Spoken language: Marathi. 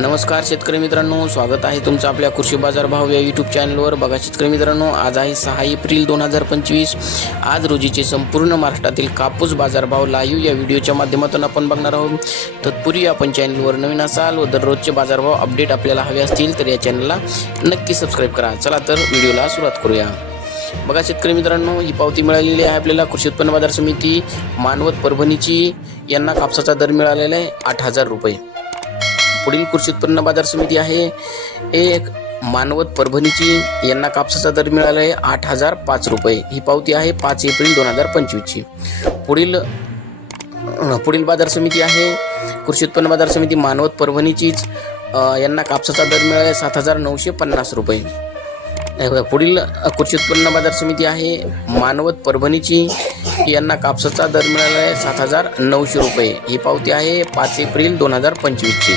नमस्कार शेतकरी मित्रांनो. स्वागत आहे तुमचं आपल्या कृषी बाजार भाव या यूट्यूब चॅनलवर बघा शेतकरी मित्रांनो आज आहे सहा एप्रिल दोन हजार पंचवीस. आज रोजीचे संपूर्ण महाराष्ट्रातील कापूस बाजारभाव लाईव्ह या व्हिडिओच्या माध्यमातून आपण बघणार आहोत. तत्पूर्वी आपण चॅनलवर नवीन असाल व दररोजचे बाजारभाव अपडेट आपल्याला हवे असतील तर या चॅनलला नक्की सबस्क्राईब करा. चला तर व्हिडिओला सुरुवात करूया. बघा शेतकरी मित्रांनो ही पावती मिळालेली आहे आपल्याला कृषी उत्पन्न बाजार समिती मानवत परभणीची. यांना कापसाचा दर मिळालेला आहे आठ हजार रुपये. पुढील कृषी उत्पन्न बाजार समिती आहे. एक मानवत परभणीची यांना कापसाचा दर मिळाला आहे आठ हजार पाच रुपये. ही पावती आहे पाच एप्रिल दोन हजार पंचवीसची. पुढील पुढील बाजार समिती आहे. कृषी उत्पन्न बाजार समिती मानवत परभणीचीच यांना कापसाचा दर मिळाला आहे सात हजार नऊशे पन्नास रुपये. बघा, पुढील कृषी उत्पन्न बाजार समिती आहे. मानवत परभणीची यांना कापसाचा दर मिळाला आहे सात हजार नऊशे रुपये. ही पावती आहे पाच एप्रिल दोन हजार पंचवीसची.